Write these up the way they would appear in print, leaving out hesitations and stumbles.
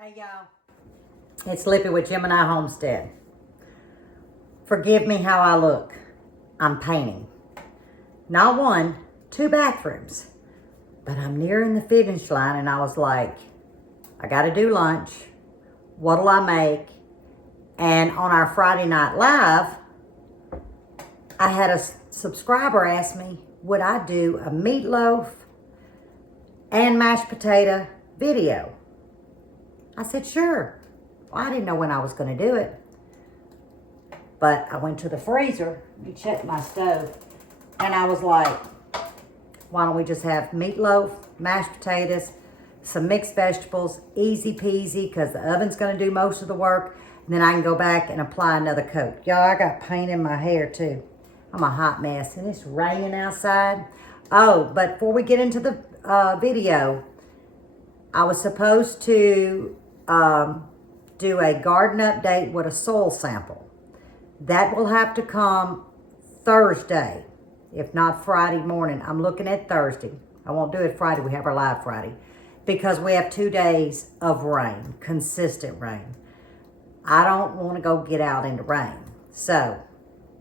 Hey y'all, it's Lippy with Gemini Homestead. Forgive me how I look. I'm painting. Not one, two bathrooms. But I'm nearing the finish line and I was like, I gotta do lunch. What'll I make? And on our Friday Night Live, I had a subscriber ask me, would I do a meatloaf and mashed potato video? I said, sure. Well, I didn't know when I was going to do it. But I went to the freezer, you checked my stove, and I was like, why don't we just have meatloaf, mashed potatoes, some mixed vegetables, easy peasy, because the oven's going to do most of the work, and then I can go back and apply another coat. Y'all, I got paint in my hair too. I'm a hot mess, and it's raining outside. Oh, but before we get into the video, I was supposed to do a garden update with a soil sample. That will have to come Thursday, if not Friday morning. I'm looking at Thursday. I won't do it Friday. We have our live Friday because we have 2 days of rain, consistent rain. I don't want to go get out in the rain. So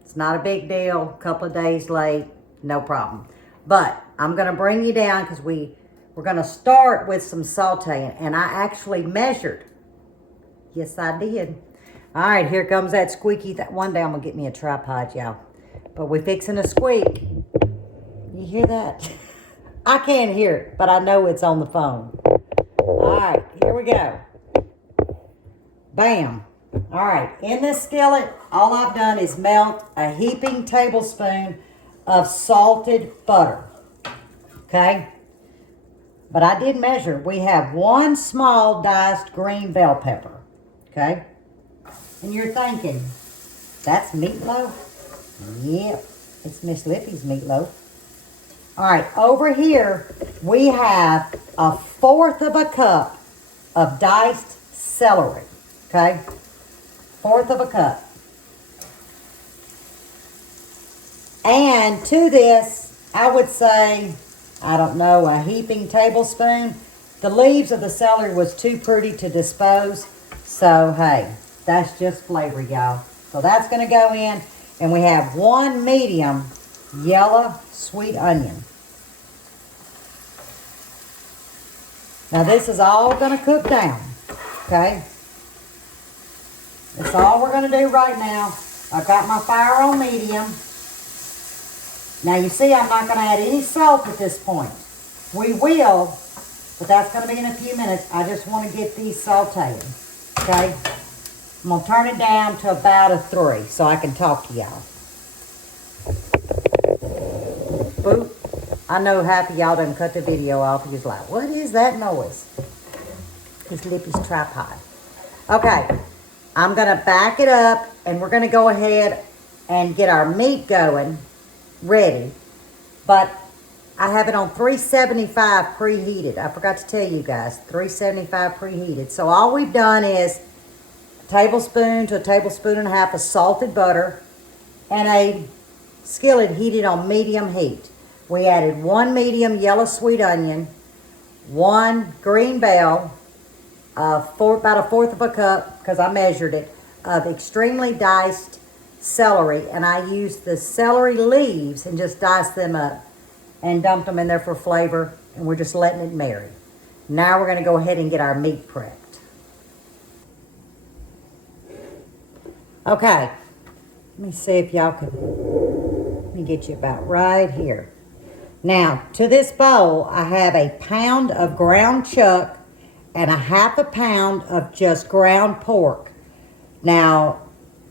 it's not a big deal. A couple of days late, no problem. But I'm going to bring you down because we're going to start with some sauteing. And I actually measured. Yes, I did. All right, here comes that squeaky. That one day I'm going to get me a tripod, y'all. But we're fixing to squeak. You hear that? I can't hear it, but I know it's on the phone. All right, here we go. Bam. All right, in this skillet, all I've done is melt a heaping tablespoon of salted butter. Okay? But I did measure. We have 1 small diced green bell pepper. Okay? And you're thinking, that's meatloaf? Yep, it's Miss Lippy's meatloaf. All right, over here, we have 1/4 of a cup of diced celery. Okay? 1/4 of a cup. And to this, I would say, I don't know, a heaping tablespoon. The leaves of the celery was too pretty to dispose. So, hey, that's just flavor, y'all. So that's going to go in. And we have 1 medium yellow sweet onion. Now, this is all going to cook down. Okay? That's all we're going to do right now. I've got my fire on medium. Now, you see, I'm not going to add any salt at this point. We will, but that's going to be in a few minutes. I just want to get these sauteing, okay? I'm going to turn it down to about a 3 so I can talk to y'all. Boop. I know half of y'all done cut the video off. You're like, what is that noise? It's Lippy's tripod. Okay, I'm going to back it up, and we're going to go ahead and get our meat going. Ready, but I have it on 375 preheated. I forgot to tell you guys, 375 preheated. So all we've done is a tablespoon to a tablespoon and a half of salted butter and a skillet heated on medium heat. We added 1 medium yellow sweet onion, 1 green bell, about 1/4 of a cup, because I measured it, of extremely diced celery, and I used the celery leaves and just diced them up and dumped them in there for flavor, and we're just letting it marinate. Now we're going to go ahead and get our meat prepped. Okay, let me see if y'all can, let me get you about right here. Now, to this bowl, I have 1 pound of ground chuck and 1/2 pound of just ground pork. Now,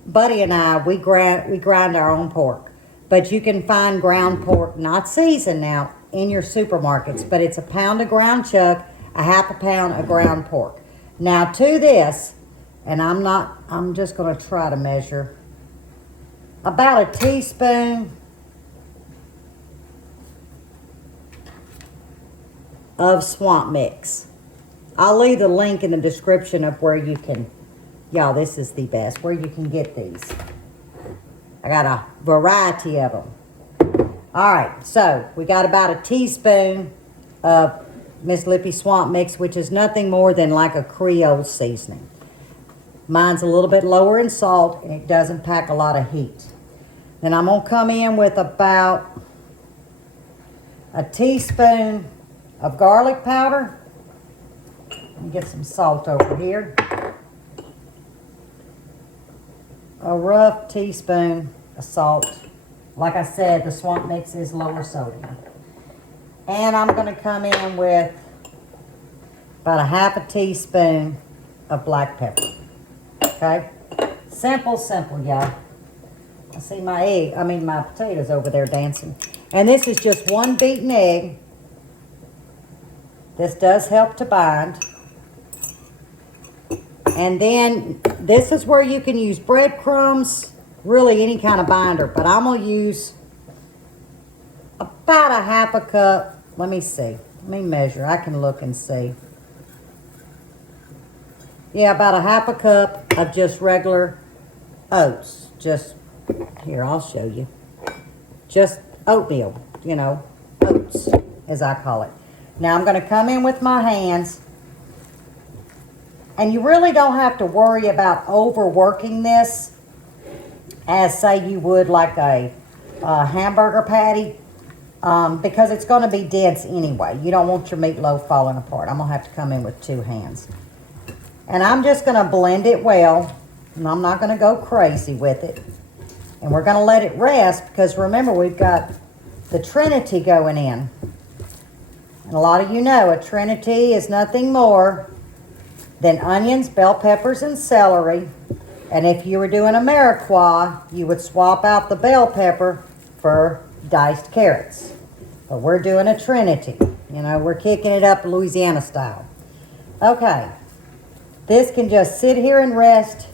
Buddy and I, we grind our own pork. But you can find ground pork, not seasoned now, in your supermarkets. But it's 1 pound of ground chuck, 1/2 pound of ground pork. Now to this, and I'm just going to try to measure, about a teaspoon of swamp mix. I'll leave the link in the description of where you can, y'all, this is the best, where you can get these. I got a variety of them. All right, so we got about a teaspoon of Miss Lippy Swamp Mix, which is nothing more than like a Creole seasoning. Mine's a little bit lower in salt, and it doesn't pack a lot of heat. Then I'm going to come in with about a teaspoon of garlic powder. Let me get some salt over here. A rough teaspoon of salt. Like I said, the Swamp Mix is lower sodium. And I'm going to come in with about a half a teaspoon of black pepper. Okay? Simple, y'all. I see my potatoes over there dancing. And this is just one beaten egg. This does help to bind. And then this is where you can use breadcrumbs, really any kind of binder. But I'm going to use about a half a cup. Let me see. Let me measure. I can look and see. Yeah, about a half a cup of just regular oats. Just, here, I'll show you. Just oatmeal, you know, oats, as I call it. Now I'm going to come in with my hands. And you really don't have to worry about overworking this as, say, you would like a hamburger patty, because it's going to be dense anyway. You don't want your meatloaf falling apart. I'm going to have to come in with two hands. And I'm just going to blend it well, and I'm not going to go crazy with it. And we're going to let it rest, because remember, we've got the trinity going in. And a lot of you know a trinity is nothing more than onions, bell peppers, and celery. And if you were doing a Mirepoix, you would swap out the bell pepper for diced carrots. But we're doing a trinity. You know, we're kicking it up Louisiana style. Okay. This can just sit here and rest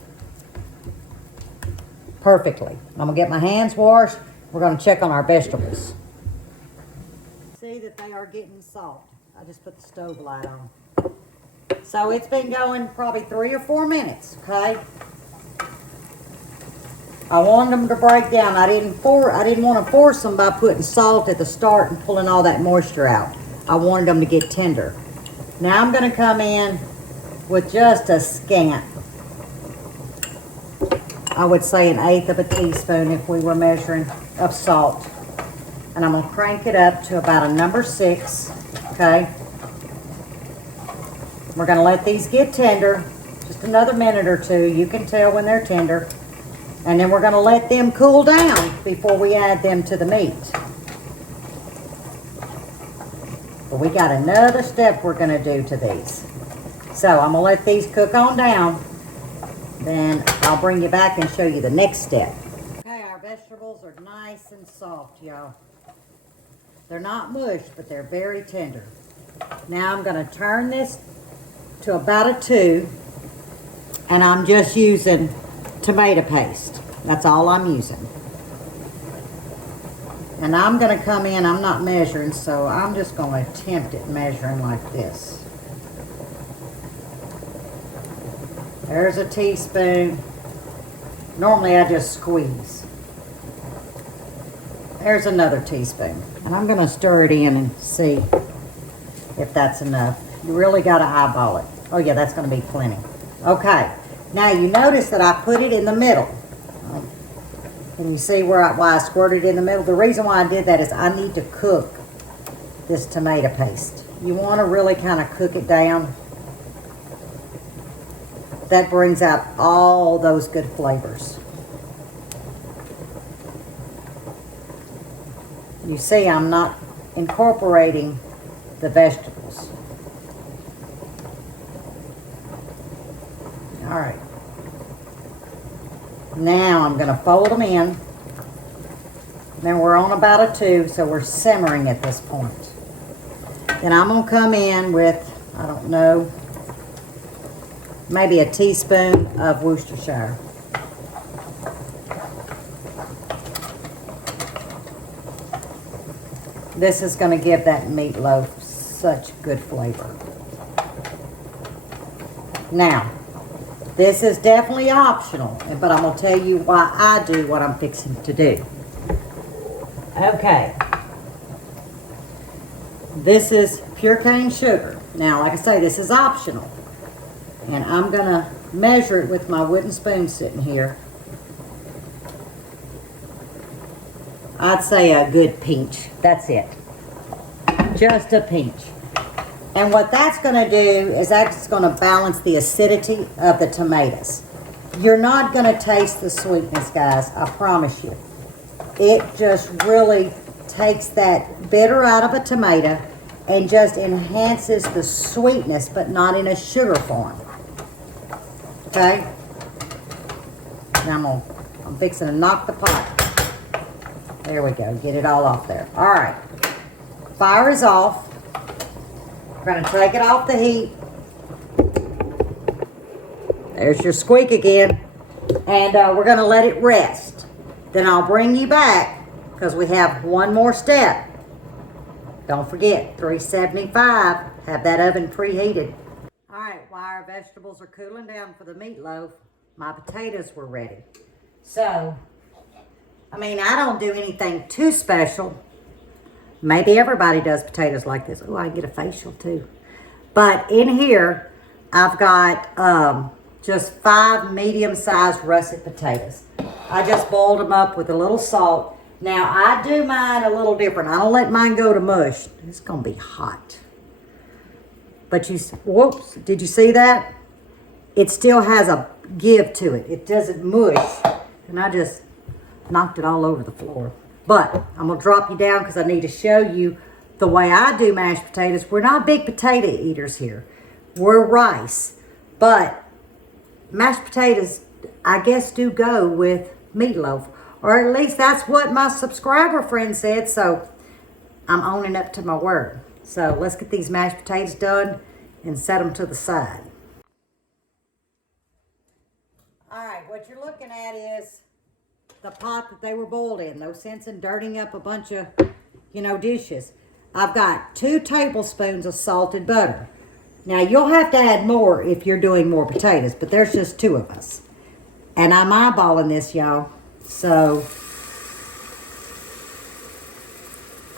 perfectly. I'm going to get my hands washed. We're going to check on our vegetables. See that they are getting soft. I just put the stove light on. So it's been going probably 3 or 4 minutes, okay? I wanted them to break down. I didn't want to force them by putting salt at the start and pulling all that moisture out. I wanted them to get tender. Now I'm going to come in with just a scant. I would say 1/8 of a teaspoon if we were measuring of salt. And I'm going to crank it up to about a number 6, okay? We're going to let these get tender, just another minute or 2. You can tell when they're tender. And then we're going to let them cool down before we add them to the meat. But we got another step we're going to do to these. So I'm going to let these cook on down. Then I'll bring you back and show you the next step. Okay, our vegetables are nice and soft, y'all. They're not mush, but they're very tender. Now I'm going to turn this to about a 2, and I'm just using tomato paste. That's all I'm using. And I'm going to come in, I'm not measuring, so I'm just going to attempt at measuring like this. There's a teaspoon. Normally I just squeeze. There's another teaspoon. And I'm going to stir it in and see if that's enough. You really got to eyeball it. Oh yeah, that's going to be plenty. Okay. Now you notice that I put it in the middle. Can you see why I squirted it in the middle? The reason why I did that is I need to cook this tomato paste. You want to really kind of cook it down. That brings out all those good flavors. You see, I'm not incorporating the vegetables. All right. Now I'm going to fold them in. Then we're on about a 2, so we're simmering at this point. Then I'm going to come in with, I don't know, maybe a teaspoon of Worcestershire. This is going to give that meatloaf such good flavor. Now, this is definitely optional, but I'm going to tell you why I do what I'm fixing to do. Okay. This is pure cane sugar. Now, like I say, this is optional. And I'm gonna measure it with my wooden spoon sitting here. I'd say a good pinch. That's it. Just a pinch. And what that's gonna do is that's gonna balance the acidity of the tomatoes. You're not gonna taste the sweetness, guys, I promise you. It just really takes that bitter out of a tomato and just enhances the sweetness, but not in a sugar form. Okay? Now I'm fixing to knock the pot. There we go, get it all off there. All right, fire is off. We're gonna take it off the heat. There's your squeak again. And we're gonna let it rest. Then I'll bring you back because we have one more step. Don't forget, 375, have that oven preheated. All right, while our vegetables are cooling down for the meatloaf, my potatoes were ready. So, I mean, I don't do anything too special. Maybe everybody does potatoes like this. Oh, I get a facial too. But in here, I've got just 5 medium-sized russet potatoes. I just boiled them up with a little salt. Now, I do mine a little different. I don't let mine go to mush. It's going to be hot. But whoops, did you see that? It still has a give to it. It doesn't mush. And I just knocked it all over the floor. But I'm going to drop you down because I need to show you the way I do mashed potatoes. We're not big potato eaters here. We're rice. But mashed potatoes, I guess, do go with meatloaf. Or at least that's what my subscriber friend said. So I'm owning up to my word. So let's get these mashed potatoes done and set them to the side. All right, what you're looking at is the pot that they were boiled in. No sense in dirtying up a bunch of, dishes. I've got 2 tablespoons of salted butter. Now, you'll have to add more if you're doing more potatoes, but there's just 2 of us. And I'm eyeballing this, y'all. So,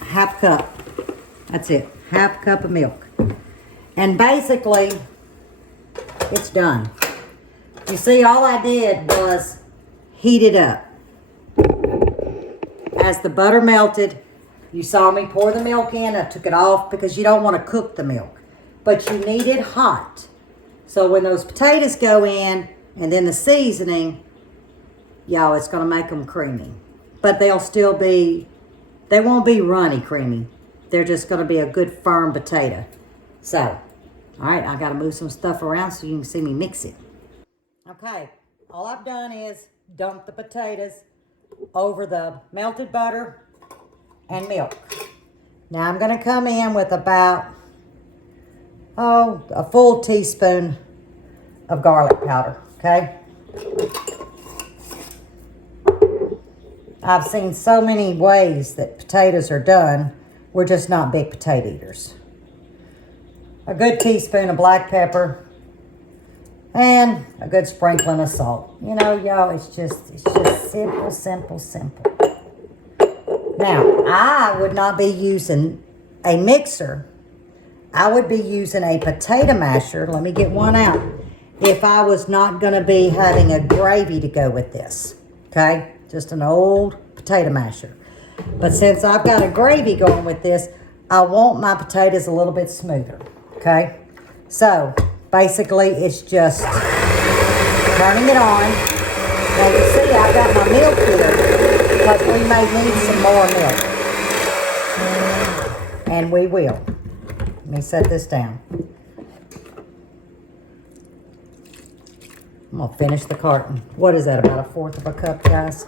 half cup. That's it. Half cup of milk. And basically, it's done. You see, all I did was heat it up. As the butter melted, you saw me pour the milk in. I took it off because you don't want to cook the milk. But you need it hot. So when those potatoes go in and then the seasoning, y'all, it's going to make them creamy. But they won't be runny creamy. They're just going to be a good firm potato. So, all right, I got to move some stuff around so you can see me mix it. Okay, all I've done is dump the potatoes over the melted butter and milk. Now I'm going to come in with about, a full teaspoon of garlic powder, okay? I've seen so many ways that potatoes are done. We're just not big potato eaters. A good teaspoon of black pepper and a good sprinkling of salt. Y'all, it's just simple, simple, simple. Now, I would not be using a mixer. I would be using a potato masher. Let me get one out. If I was not going to be having a gravy to go with this. Okay? Just an old potato masher. But since I've got a gravy going with this, I want my potatoes a little bit smoother. Okay? So, basically, it's just turning it on. Now, you see, I've got my milk here because we may need some more milk. And we will. Let me set this down. I'm going to finish the carton. What is that, about 1/4 of a cup, guys?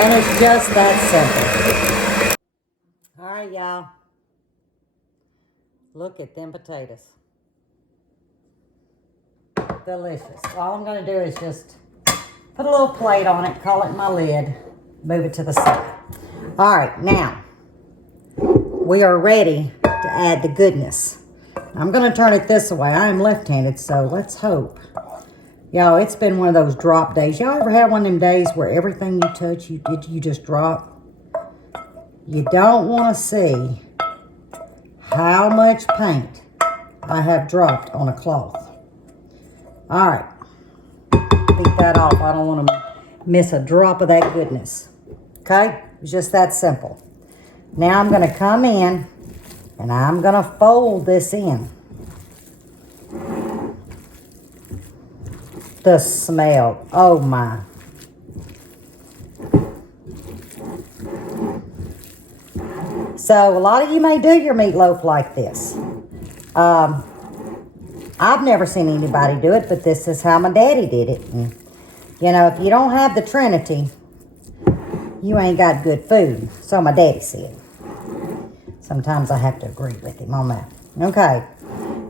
And it's just that simple. All right, y'all. Look at them potatoes. Delicious. All I'm going to do is just put a little plate on it, call it my lid, move it to the side. All right, now we are ready to add the goodness. I'm going to turn it this way. I am left-handed, so let's hope Y'all, it's been one of those drop days. Y'all ever had one of them days where everything you touch, you just drop? You don't want to see how much paint I have dropped on a cloth. All right. Beat that off. I don't want to miss a drop of that goodness. Okay? It's just that simple. Now I'm going to come in and I'm going to fold this in. The smell. Oh my. So a lot of you may do your meatloaf like this. I've never seen anybody do it, but this is how my daddy did it. And, you know, if you don't have the Trinity, you ain't got good food. So my daddy said. Sometimes I have to agree with him on that. Okay.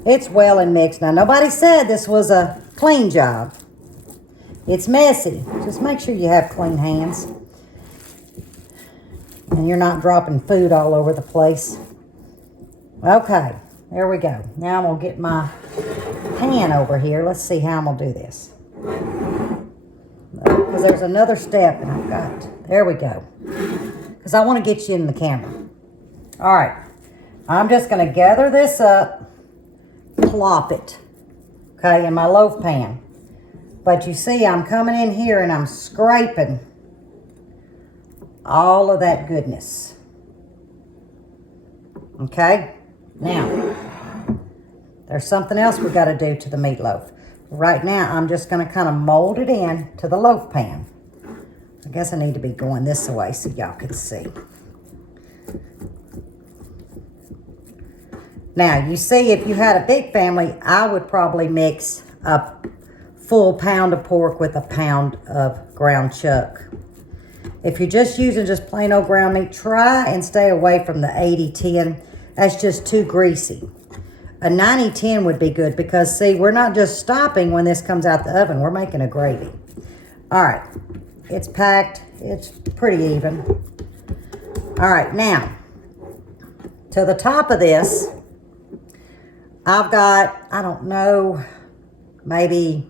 It's well and mixed. Now, nobody said this was a clean job. It's messy. Just make sure you have clean hands. And you're not dropping food all over the place. Okay. There we go. Now I'm going to get my pan over here. Let's see how I'm going to do this. Because there's another step and I've got... There we go. Because I want to get you in the camera. All right. I'm just going to gather this up. Plop it. Okay, in my loaf pan. But you see, I'm coming in here and I'm scraping all of that goodness. Okay? Now, there's something else we got to do to the meatloaf. Right now, I'm just going to kind of mold it in to the loaf pan. I guess I need to be going this way so y'all can see. Now, you see, if you had a big family, I would probably mix a full pound of pork with a pound of ground chuck. If you're just using just plain old ground meat, try and stay away from the 80-10. That's just too greasy. A 90-10 would be good because, see, we're not just stopping when this comes out the oven. We're making a gravy. All right. It's packed. It's pretty even. All right. Now, to the top of this, I've got, I don't know, maybe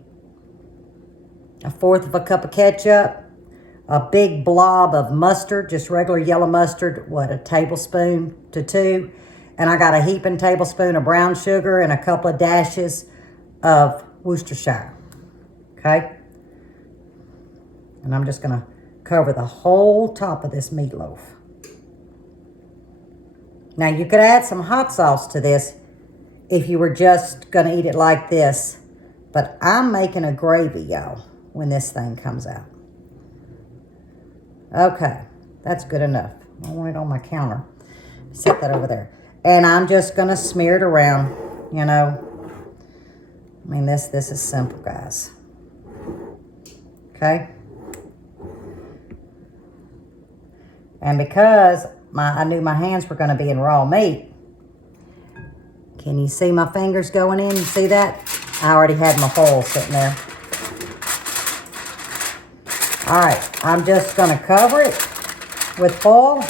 a fourth of a cup of ketchup, a big blob of mustard, just regular yellow mustard, a tablespoon to 2. And I got a heaping tablespoon of brown sugar and a couple of dashes of Worcestershire. Okay? And I'm just going to cover the whole top of this meatloaf. Now, you could add some hot sauce to this if you were just going to eat it like this. But I'm making a gravy, y'all, when this thing comes out. Okay. That's good enough. I want it on my counter. Set that over there. And I'm just going to smear it around, you know. I mean, this is simple, guys. Okay? And because I knew my hands were going to be in raw meat, can you see my fingers going in? You see that? I already had my foil sitting there. All right. I'm just going to cover it with foil.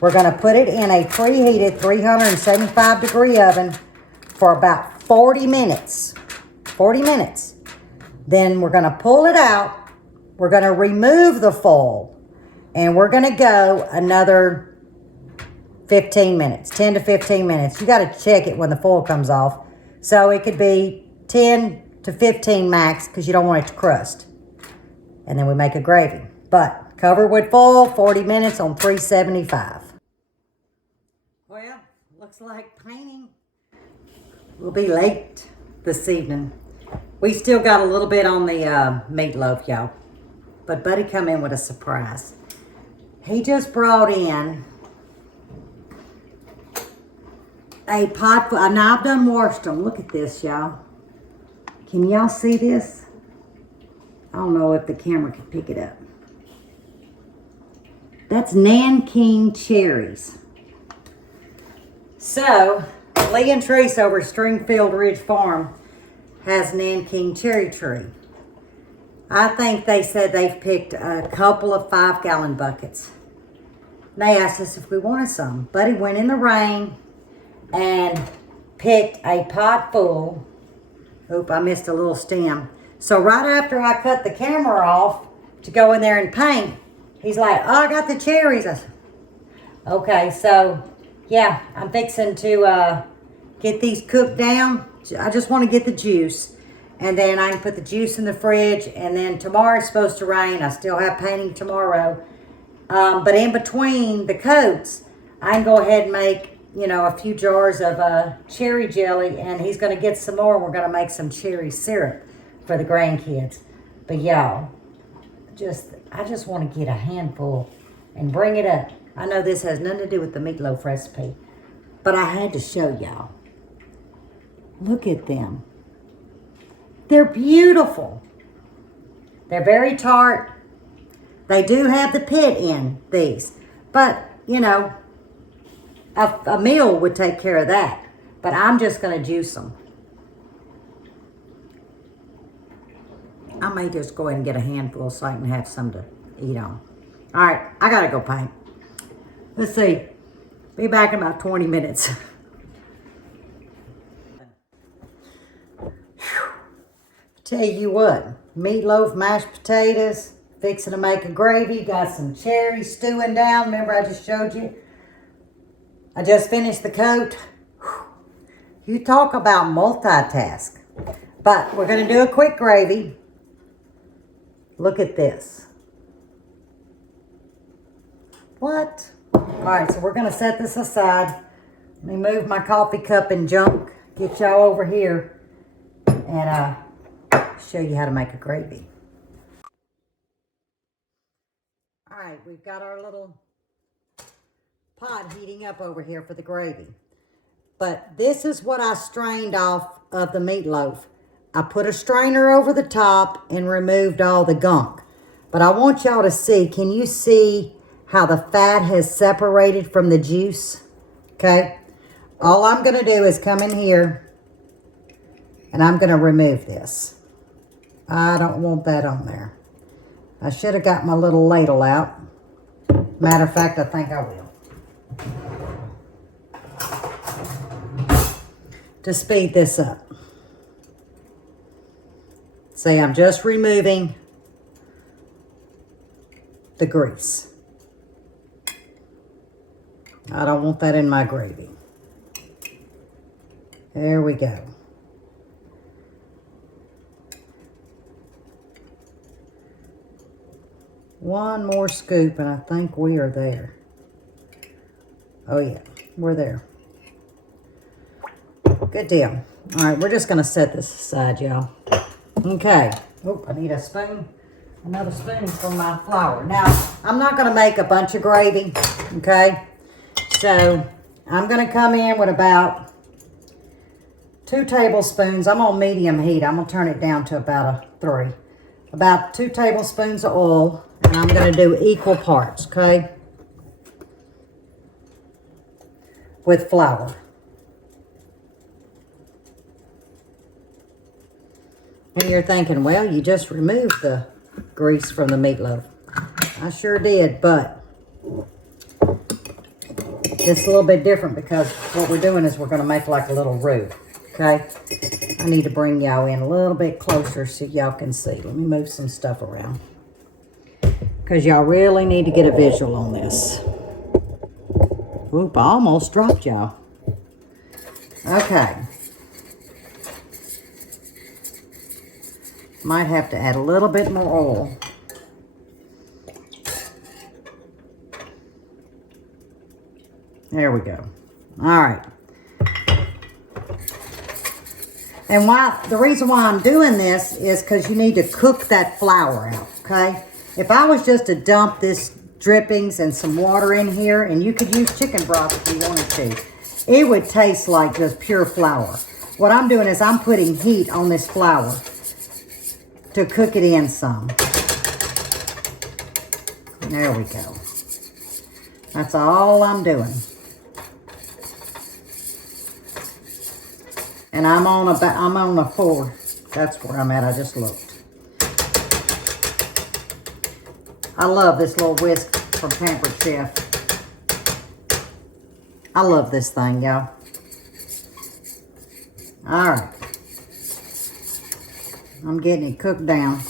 We're going to put it in a preheated 375-degree oven for about 40 minutes. 40 minutes. Then we're going to pull it out. We're going to remove the foil. And we're going to go another 15 minutes. 10 to 15 minutes. You got to check it when the foil comes off. So it could be 10 to 15 max because you don't want it to crust. And then we make a gravy. But cover with foil, 40 minutes on 375. Well, looks like painting will be late this evening. We still got a little bit on the meatloaf, y'all. But Buddy come in with a surprise. He just brought in a pot. Now, I've done washed them. Look at this, y'all. Can y'all see this? I don't know if the camera can pick it up. That's Nanking cherries. So, Lee and Trace over Stringfield Ridge Farm has Nanking cherry tree. I think they said they've picked a couple of 5-gallon buckets. They asked us if we wanted some. Buddy went in the rain and picked a pot full. Oop, I missed a little stem. So right after I cut the camera off to go in there and paint, he's like, oh, I got the cherries. I said, okay, so yeah, I'm fixing to get these cooked down. I just want to get the juice. And then I can put the juice in the fridge. And then tomorrow's supposed to rain. I still have painting tomorrow. But in between the coats, I can go ahead and make, you know, a few jars of cherry jelly. And he's going to get some more. And we're going to make some cherry syrup for the grandkids. But y'all, I just want to get a handful and bring it up. I know this has nothing to do with the meatloaf recipe, but I had to show y'all. Look at them. They're beautiful. They're very tart. They do have the pit in these, but you know, a meal would take care of that. But I'm just going to juice them. I may just go ahead and get a handful so I can have some to eat on. All right, I got to go paint. Let's see. Be back in about 20 minutes. Tell you what, meatloaf, mashed potatoes, fixing to make a gravy, got some cherry stewing down. Remember I just showed you? I just finished the coat. You talk about multitask. But we're going to do a quick gravy. Look at this. What? All right, so we're going to set this aside. Let me move my coffee cup and junk. Get y'all over here and show you how to make a gravy. All right, we've got our little pot heating up over here for the gravy. But this is what I strained off of the meatloaf. I put a strainer over the top and removed all the gunk. But I want y'all to see, can you see how the fat has separated from the juice? Okay. All I'm going to do is come in here and I'm going to remove this. I don't want that on there. I should have got my little ladle out. Matter of fact, I think I will. To speed this up. See, I'm just removing the grease. I don't want that in my gravy. There we go. One more scoop and I think we are there. Oh yeah, we're there. Good deal. All right, we're just going to set this aside, y'all. Okay. Oh, I need a spoon. Another spoon for my flour. Now, I'm not going to make a bunch of gravy, okay? So, I'm going to come in with about 2 tablespoons. I'm on medium heat. I'm going to turn it down to about a 3. About 2 tablespoons of oil. And I'm going to do equal parts, okay? With flour. And you're thinking, well, you just removed the grease from the meatloaf. I sure did, but it's a little bit different because what we're doing is we're going to make like a little roux, okay? I need to bring y'all in a little bit closer so y'all can see. Let me move some stuff around because y'all really need to get a visual on this. Oop, I almost dropped y'all. Okay. Might have to add a little bit more oil. There we go. All right. And the reason why I'm doing this is because you need to cook that flour out, okay? If I was just to dump this drippings and some water in here, and you could use chicken broth if you wanted to, it would taste like just pure flour. What I'm doing is I'm putting heat on this flour to cook it in some. There we go. That's all I'm doing. And I'm on a 4. That's where I'm at. I just looked. I love this little whisk from Pampered Chef. I love this thing, y'all. All right. I'm getting it cooked down.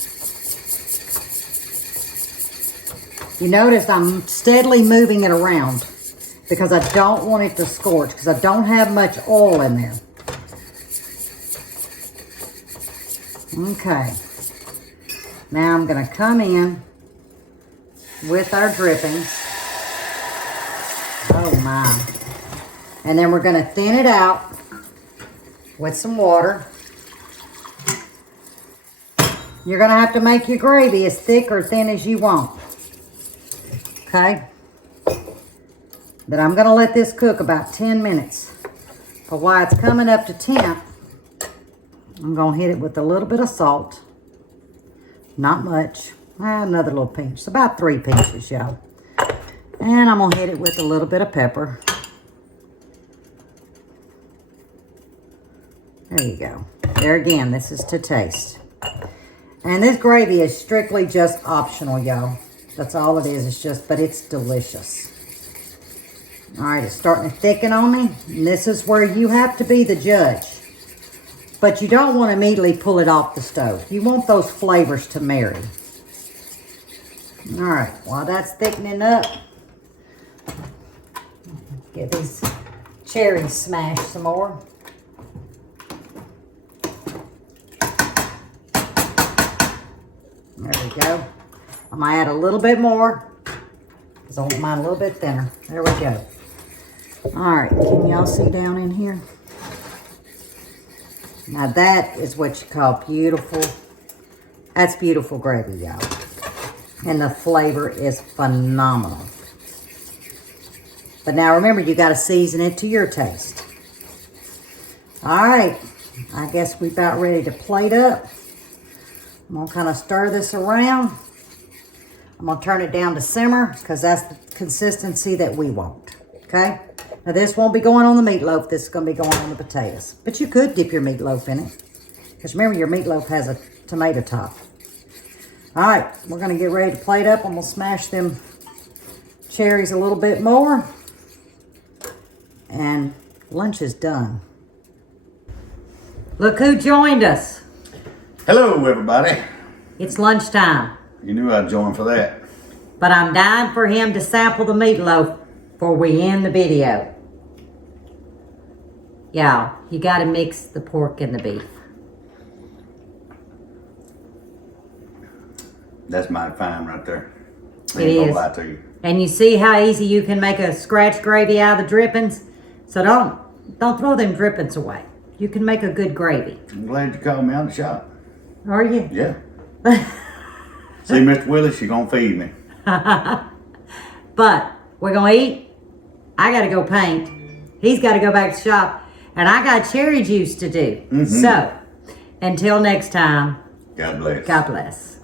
You notice I'm steadily moving it around because I don't want it to scorch because I don't have much oil in there. Okay. Now I'm going to come in with our drippings. Oh my. And then we're going to thin it out with some water. You're going to have to make your gravy as thick or thin as you want. Okay? But I'm going to let this cook about 10 minutes. But while it's coming up to temp, I'm going to hit it with a little bit of salt. Not much. Another little pinch. It's about 3 pinches, y'all. And I'm going to hit it with a little bit of pepper. There you go. There again, this is to taste. And this gravy is strictly just optional, y'all. That's all it is. It's just, but it's delicious. All right, it's starting to thicken on me. And this is where you have to be the judge. But you don't want to immediately pull it off the stove. You want those flavors to marry. All right, while that's thickening up, get these cherries smashed some more. There we go. I'm going to add a little bit more because I want mine a little bit thinner. There we go. All right, can y'all see down in here? Now that is what you call beautiful. That's beautiful gravy, y'all. And the flavor is phenomenal. But now remember, you got to season it to your taste. All right, I guess we're about ready to plate up. I'm going to kind of stir this around. I'm going to turn it down to simmer because that's the consistency that we want. Okay? Now this won't be going on the meatloaf. This is going to be going on the potatoes. But you could dip your meatloaf in it. Because remember, your meatloaf has a tomato top. All right, we're going to get ready to plate up. I'm going to smash them cherries a little bit more. And lunch is done. Look who joined us. Hello, everybody. It's lunchtime. You knew I'd join for that. But I'm dying for him to sample the meatloaf before we end the video. Y'all, you got to mix the pork and the beef. That's mighty fine right there. It is. Lie to you. And you see how easy you can make a scratch gravy out of the drippings? So don't throw them drippings away. You can make a good gravy. I'm glad you called me on the shop. Are you? Yeah. See, Mr. Willis, you're going to feed me. But we're going to eat. I got to go paint. He's got to go back to the shop. And I got cherry juice to do. So, until next time. God bless. God bless.